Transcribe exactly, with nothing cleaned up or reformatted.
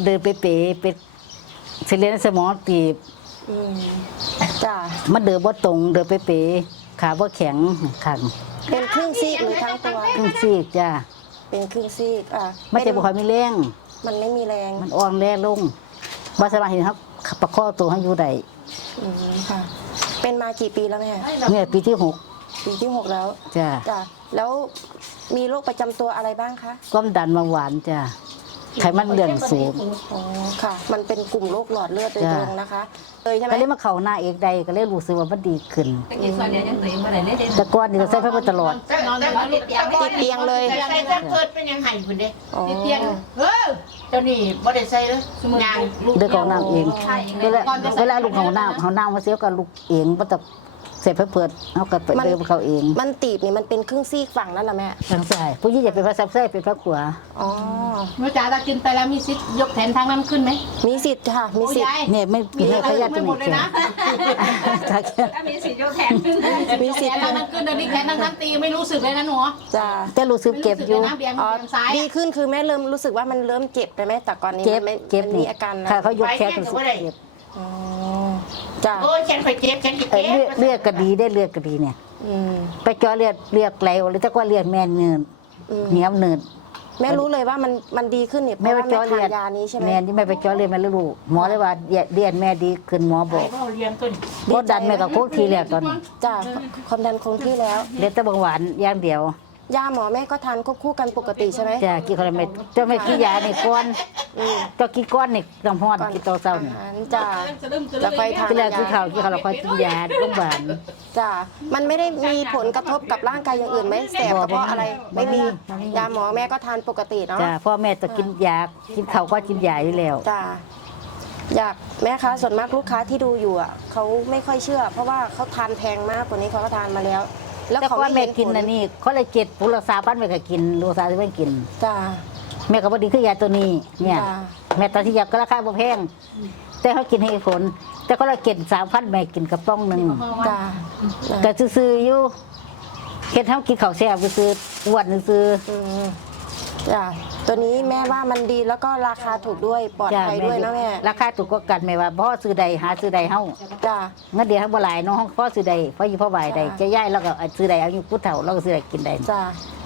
เดินเป๋ๆเป็นเส้นเลือดในสมองตีบจ้ามันเดินบ่ตรงเดินเป๋ๆขาบ่แข็งขังเป็นครึ่งซีกหรือทั้งตัวครึ่งซีกจ้าเป็นครึ่งซีกอ่ะไม่ใช่บ่ค่อยมีแรงมันไม่มีแรงมันอ่อนแรงลงบ่สามารถเห็นเขาประคองตัวให้อยู่ได้อืมค่ะเป็นมากี่ปีแล้วแม่เนี่ยปีที่หกปีที่หกแล้วจ้าจ้าแล้วมีโรคประจำตัวอะไรบ้างคะความดันเบาหวานจ้าไขมันเลือดสูงอ๋อค่ะมันเป็นกลุ่มโรคหลอดเลือดโดยตรงนะคะเลยใช่ไหมก็เลยมาเข้าหน้าเอกใดก็เลยรู้สึกว่ามันดีขึ้นแต่ก่อนนี่ก็ใส่เพิ่มตลอดติดเตียงเลยใส่เกิดเป็นยังไงคุณเด้ติดเตียงเออเจ้านี่บ่ได้ใส่เลยงานเด็กของน้ำเองเวลาเวลาลูกของน้ำเขาน้ำมาเสียก็ลูกเองก็จะเสร็จเพื่อเปิดเขาก็ไปเดินเขาเองมันตีบนี่มันเป็นครึ่งซีกฝั่งนั่นแหละแม่ทางซ้ายผู้หญิงจะเป็นพระซับไส้เป็นพระขวาอ๋อเมื่อจ๋าตากินไปแล้วมีสิทธิ์ยกแขนทางนั้นขึ้นไหมมีสิทธิ์ค่ะมีสิทธิ์เนี่ยไม่มีขยันจะมีแขนถ้ามีสิทธิ์ยกแขนขึ้นมีสิทธิ์ทางนั้นขึ้นเดี๋ยวนี้แขนทางนั้นตีไม่รู้สึกเลยนะหนูจ้าแต่รู้สึกเจ็บอยู่อ๋อดีขึ้นคือแม่เริ่มรู้สึกว่ามันเริ่มเจ็บไปไหมแต่ก่อนนี้เจ็บเจ็บมีอาการค่ะเขายกแขนรู้สึกเจ็บอ๋อจ้าโอ้ยแขนไปเจ็บแขนเจ็บเลือดเลือดกระดีได้เลือดกระดีเนี่ยไปเจาะเลือดเลือดไหลหรือถ้าว่าเลือดแม่เนินเหนียวเนินแม่รู้เลยว่ามันมันดีขึ้นเนี่ยเพราะว่าแม่ทานยานี้ใช่ไหมแม่ที่แม่ไปเจาะเลือดแม่รู้หมอเลยว่าเลือดแม่ดีขึ้นหมอบอกกดดันแม่กับโค้งทีแล้วตอนนี้จ้าความดันคงที่แล้วเลือดตะบังหวานอย่างเดียวยาหมอแม่ก็ทานควบคู่กันปกติใช่ไหมจ้ากินคนละเม็ดจะไม่กินยาในก้อนจะกินก้อนนี่ต้องพอดกินตัวเศร้านี่จ้าจะไปทานยากินข้าวกินข้าวเราคอยกินยาโรงพยาบาลจ้ามันไม่ได้มีผลกระทบกับร่างกายอย่างอื่นไหมแสบกระเพาะอะไรไม่มียาหมอแม่ก็ทานปกติเนาะจ้าพ่อแม่ต้องกินยากินข้าวก็กินยาอยู่แล้วจ้าอยากแม่ค้าส่วนมากลูกค้าที่ดูอยู่อ่ะเขาไม่ค่อยเชื่อเพราะว่าเขาทานแพงมากกว่านี้เขาก็ทานมาแล้วแล้วเขาแม่กินอันนี้เขาเลยเจ็ดปุระซาบ้านแม่ก็กินโลซาที่แม่กินจ้าแม่ก็พอดีคือยาตัวนี้เนี่ยแม่ตอนที่ยาก็ราคาบ่แพงแต่เขากินให้ผลแต่ก็เราเก็บสามพันแม่กินกระป๋องหนึ่งจ้าก็ซื้ออยู่เห็นเขากินข้าวแซ่บไปซื้อวันซื้อจ้าตัวนี้แม่ว่ามันดีแล้วก็ราคาถูกด้วยปลอดภัยด้วยนะแม่ราคาถูกก็กันแม่ว่าพ่อซื้อใดหาซื้อใดเฮาจ้าเงินเดือนเขาบ่หลายน้องพ่อซื้อใดพ่อยี่พ่อบ่ายใดจะย้ายแล้วก็ซื้อใดเอาอยู่ผู้เฒ่าแล้วก็ซื้อใดกินใดจ้า